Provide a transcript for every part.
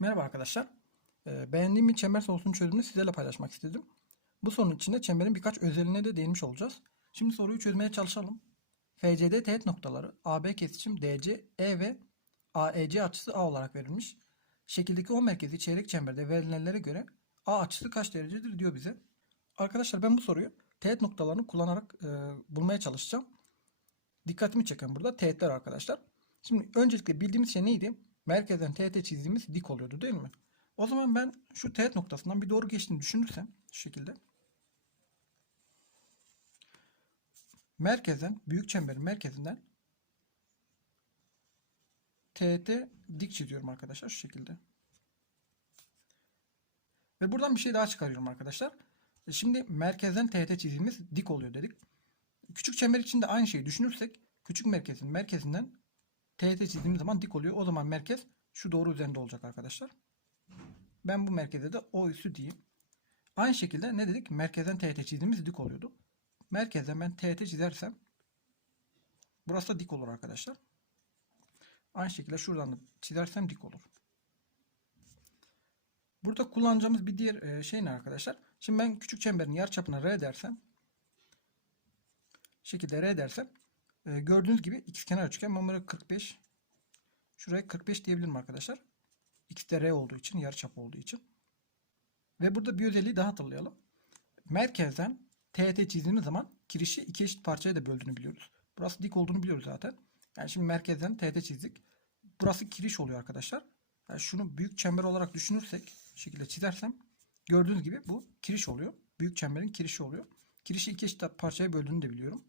Merhaba arkadaşlar. Ee, Beğendiğim bir çember sorusunun çözümünü sizlerle paylaşmak istedim. Bu sorunun içinde çemberin birkaç özelliğine de değinmiş olacağız. Şimdi soruyu çözmeye çalışalım. FCD teğet noktaları AB kesişim DC, E ve AEC açısı A olarak verilmiş. Şekildeki O merkezi çeyrek çemberde verilenlere göre A açısı kaç derecedir diyor bize. Arkadaşlar ben bu soruyu teğet noktalarını kullanarak e, bulmaya çalışacağım. Dikkatimi çeken burada teğetler arkadaşlar. Şimdi öncelikle bildiğimiz şey neydi? Merkezden teğete çizdiğimiz dik oluyordu değil mi? O zaman ben şu teğet noktasından bir doğru geçtiğini düşünürsem şu şekilde. Merkezden, büyük çemberin merkezinden teğete dik çiziyorum arkadaşlar şu şekilde. Ve buradan bir şey daha çıkarıyorum arkadaşlar. E Şimdi merkezden teğete çizdiğimiz dik oluyor dedik. Küçük çember için de aynı şeyi düşünürsek küçük merkezin merkezinden teğete çizdiğimiz zaman dik oluyor. O zaman merkez şu doğru üzerinde olacak arkadaşlar. Ben bu merkeze de O üssü diyeyim. Aynı şekilde ne dedik? Merkezden teğete çizdiğimiz dik oluyordu. Merkezden ben teğete çizersem burası da dik olur arkadaşlar. Aynı şekilde şuradan da çizersem dik olur. Burada kullanacağımız bir diğer e, şey ne arkadaşlar? Şimdi ben küçük çemberin yarıçapına R dersem şekilde R dersem e, gördüğünüz gibi ikizkenar üçgen buraya 45 şuraya 45 diyebilirim arkadaşlar. X de R olduğu için yarıçap olduğu için. Ve burada bir özelliği daha hatırlayalım. Merkezden teğet çizdiğimiz zaman kirişi iki eşit parçaya da böldüğünü biliyoruz. Burası dik olduğunu biliyoruz zaten. Yani şimdi merkezden teğet çizdik. Burası kiriş oluyor arkadaşlar. Yani şunu büyük çember olarak düşünürsek şekilde çizersem gördüğünüz gibi bu kiriş oluyor. Büyük çemberin kirişi oluyor. Kirişi iki eşit parçaya böldüğünü de biliyorum.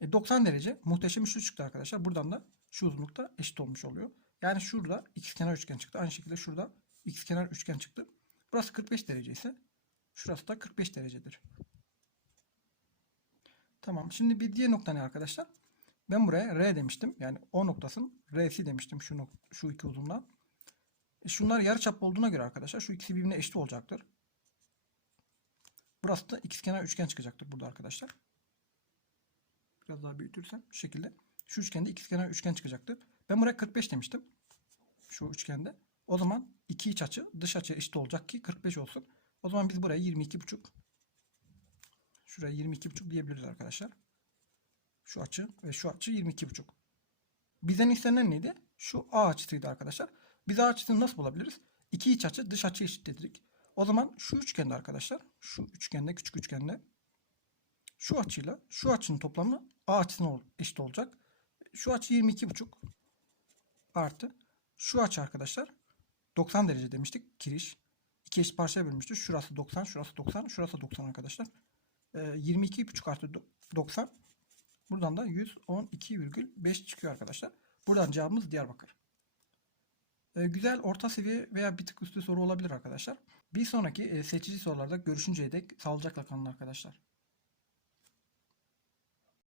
E 90 derece muhteşem şu çıktı arkadaşlar. Buradan da şu uzunlukta eşit olmuş oluyor. Yani şurada ikizkenar üçgen çıktı. Aynı şekilde şurada ikizkenar üçgen çıktı. Burası 45 derece ise şurası da 45 derecedir. Tamam. Şimdi bir diğer nokta ne arkadaşlar? Ben buraya R demiştim. Yani O noktasının R'si demiştim şu nok şu iki uzunluğa. E şunlar yarıçap olduğuna göre arkadaşlar şu ikisi birbirine eşit olacaktır. Burası da ikizkenar üçgen çıkacaktır burada arkadaşlar. Biraz daha büyütürsem şu şekilde. Şu üçgende ikizkenar üçgen çıkacaktır. Ben buraya 45 demiştim. Şu üçgende. O zaman iki iç açı dış açı eşit olacak ki 45 olsun. O zaman biz buraya 22,5 şuraya 22,5 diyebiliriz arkadaşlar. Şu açı ve şu açı 22,5. Bizden istenen neydi? Şu A açısıydı arkadaşlar. Biz A açısını nasıl bulabiliriz? İki iç açı dış açı eşit dedik. O zaman şu üçgende arkadaşlar, şu üçgende küçük üçgende şu açıyla şu açının toplamı A açısına eşit olacak. Şu açı 22,5 artı şu açı arkadaşlar 90 derece demiştik kiriş. İki eşit parçaya bölmüştü. Şurası 90, şurası 90, şurası 90 arkadaşlar. Ee, 22,5 artı 90. Buradan da 112,5 çıkıyor arkadaşlar. Buradan cevabımız Diyarbakır. Ee, güzel orta seviye veya bir tık üstü soru olabilir arkadaşlar. Bir sonraki e, seçici sorularda görüşünceye dek sağlıcakla kalın arkadaşlar.